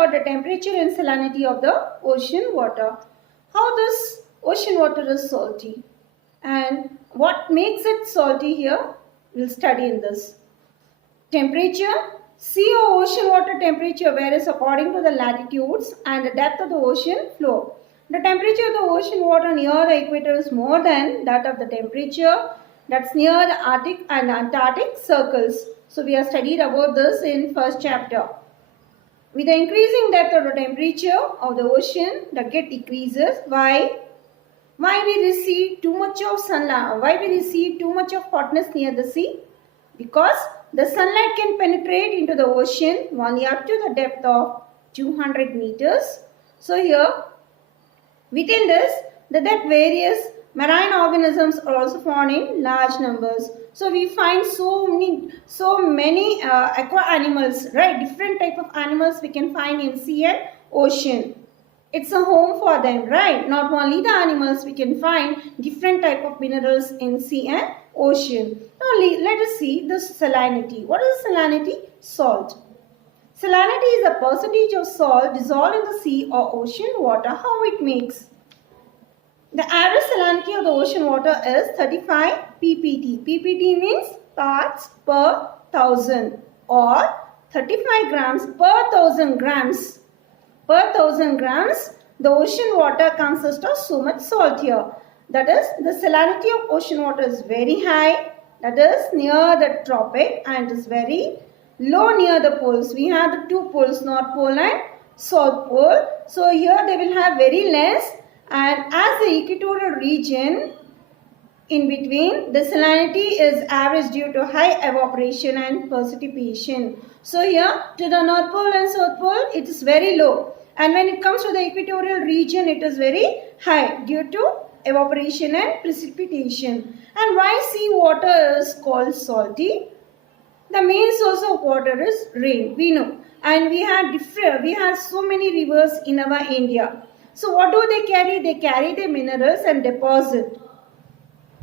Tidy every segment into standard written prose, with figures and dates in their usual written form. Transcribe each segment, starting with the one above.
about the temperature and salinity of the ocean water. How this ocean water is salty and what makes it salty here, we'll study in this. Temperature, sea or ocean water temperature varies according to the latitudes and the depth of the ocean floor. The temperature of the ocean water near the equator is more than that of the temperature that's near the Arctic and Antarctic circles. So we have studied about this in first chapter. With the increasing depth of the temperature of the ocean, that get decreases. Why we receive too much of sunlight? Why we receive too much of hotness near the sea? Because the sunlight can penetrate into the ocean only up to the depth of 200 meters. So here, within this, the depth various marine organisms are also found in large numbers. So we find so many aqua animals, right? Different type of animals we can find in sea and ocean. It's a home for them, right? Not only the animals, we can find different type of minerals in sea and ocean. Now let us see the salinity. What is salinity? Salt. Salinity is the percentage of salt dissolved in the sea or ocean water. How it makes? The average salinity of the ocean water is 35 ppt. ppt means parts per thousand or 35 grams per 1000 grams. Per 1000 grams, the ocean water consists of so much salt here. That is, the salinity of ocean water is very high. That is near the tropic and is very low near the poles. We have the two poles, North Pole and South Pole. So here they will have very less. And as the equatorial region in between, the salinity is average due to high evaporation and precipitation. So here to the North Pole and South Pole, it is very low. And when it comes to the equatorial region, it is very high due to evaporation and precipitation. And why sea water is called salty? The main source of water is rain, we know. And we have so many rivers in our India. So what do they carry? They carry the minerals and deposit.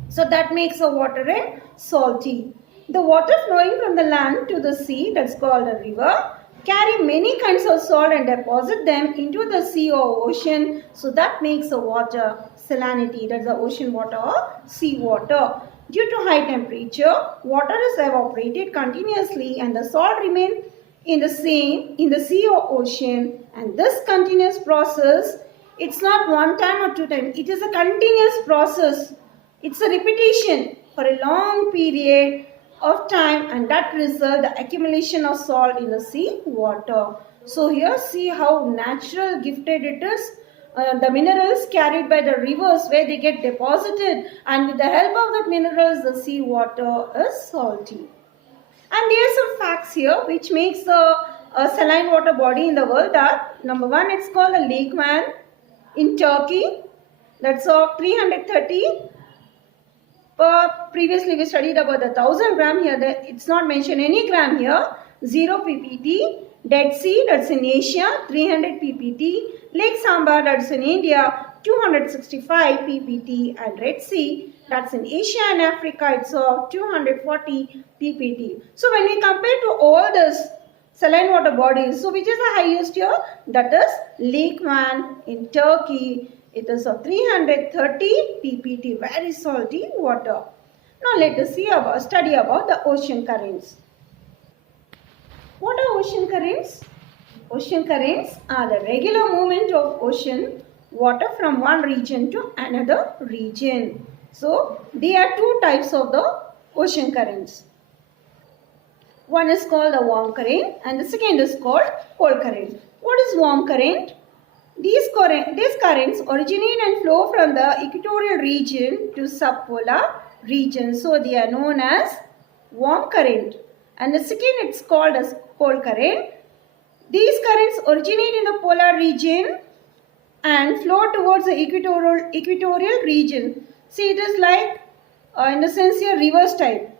So that makes the water salty. The water flowing from the land to the sea, that's called a river, carry many kinds of salt and deposit them into the sea or ocean. So that makes the water salinity, that's the ocean water or sea water. Due to high temperature, water is evaporated continuously and the salt remains in the sea or ocean. And this continuous process, it's not one time or two times. It is a continuous process. It's a repetition for a long period of time, and that result the accumulation of salt in the sea water. So here see how natural gifted it is. The minerals carried by the rivers where they get deposited, and with the help of that minerals the sea water is salty. And there are some facts here which makes the saline water body in the world. That number one, it's called a Lake Van in Turkey. That's of 330. Previously we studied about the 1000 gram here. It's not mentioned any gram here. 0 ppt. Dead Sea, that's in Asia, 300 ppt. Lake Samba, that's in India, 265 ppt. And Red Sea, that's in Asia and Africa, it's of 240 ppt. So when we compare to all this saline water bodies, so which is the highest here? That is Lake Van in Turkey. It is of 330 ppt, very salty water. Now let us study about the ocean currents. What are ocean currents? Ocean currents are the regular movement of ocean water from one region to another region. So there are two types of the ocean currents. One is called the warm current and the second is called cold current. What is warm current? These currents originate and flow from the equatorial region to subpolar region. So they are known as warm current. And the second, it's called as cold current. These currents originate in the polar region and flow towards the equatorial region. See, it is like in the sense here reverse type.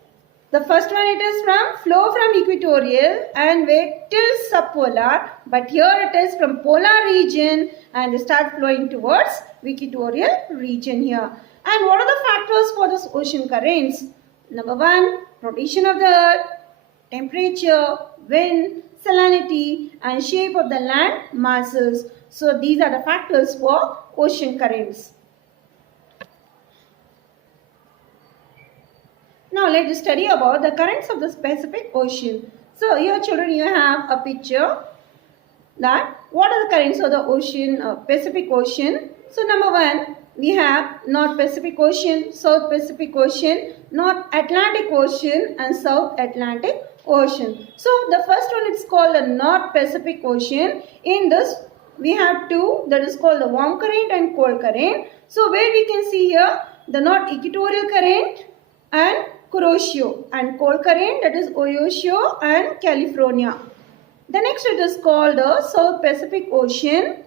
The first one, it is flow from equatorial and way till subpolar, but here it is from polar region and they start flowing towards equatorial region here. And what are the factors for this ocean currents? Number one, rotation of the earth, temperature, wind, salinity and shape of the land masses. So these are the factors for ocean currents. Now let us study about the currents of the Pacific Ocean. So here children, you have a picture that what are the currents of the ocean, Pacific Ocean. So number one, we have North Pacific Ocean, South Pacific Ocean, North Atlantic Ocean and South Atlantic Ocean. So the first one is called the North Pacific Ocean. In this we have two, that is called the warm current and cold current. So where we can see here the North Equatorial Current and Kuroshio, and cold current, that is Oyosho and California. The next it is called the South Pacific Ocean.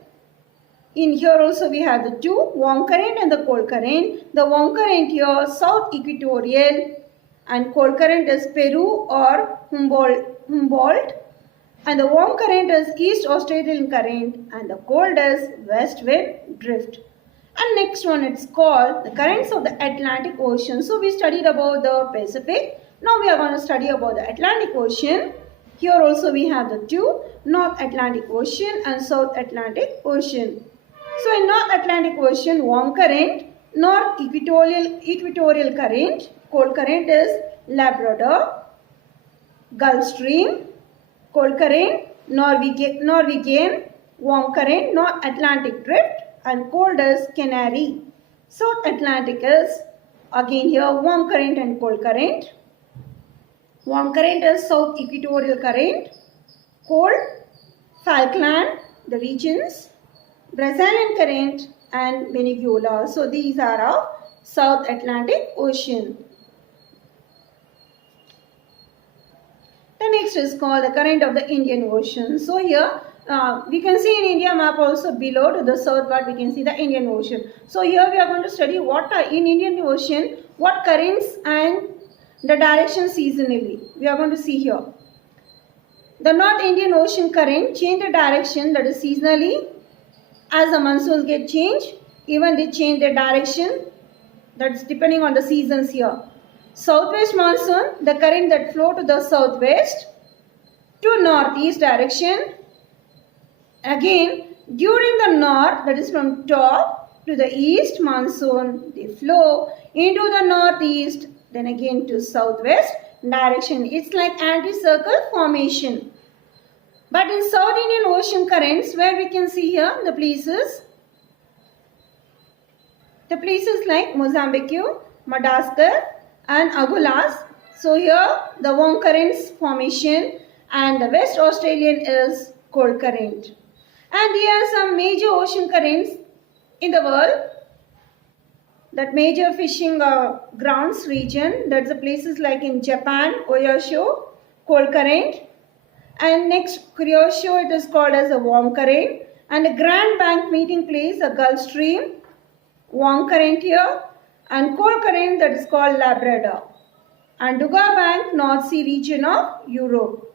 In here also we have the two, warm current and the cold current. The warm current here South Equatorial and cold current is Peru or Humboldt. And the warm current is East Australian current and the cold is West Wind Drift. And next one it's called the currents of the Atlantic Ocean. So we studied about the Pacific. Now we are going to study about the Atlantic Ocean. Here also we have the two, North Atlantic Ocean and South Atlantic Ocean. So in North Atlantic Ocean, warm current, North Equatorial current, cold current is Labrador, Gulf Stream, cold current, Norwegian, warm current, North Atlantic Drift and cold is Canary. South Atlantic is again here warm current and cold current. Warm current is South Equatorial current, cold Falkland, the regions, Brazilian current and Venezuela. So these are of South Atlantic Ocean. The next is called the current of the Indian Ocean. So here we can see in India map also below to the south part we can see the Indian Ocean. So here we are going to study what are in Indian Ocean, what currents and the direction seasonally. We are going to see here. The North Indian Ocean current change the direction, that is seasonally. As the monsoons get changed, even they change their direction. That's depending on the seasons here. Southwest monsoon, the current that flow to the southwest to northeast direction. Again, during the north, that is from top to the east monsoon, they flow into the northeast, then again to southwest direction. It's like anti-circle formation. But in South Indian Ocean currents, where we can see here the places like Mozambique, Madagascar and Agulhas. So here the warm currents formation and the West Australian is cold current. And here are some major ocean currents in the world. That major fishing grounds region, that's the places like in Japan, Oyosho, cold current. And next Kuroshio, it is called as a warm current. And the Grand Bank meeting place, a Gulf Stream, warm current here. And cold current, that is called Labrador. And Duga Bank, North Sea region of Europe.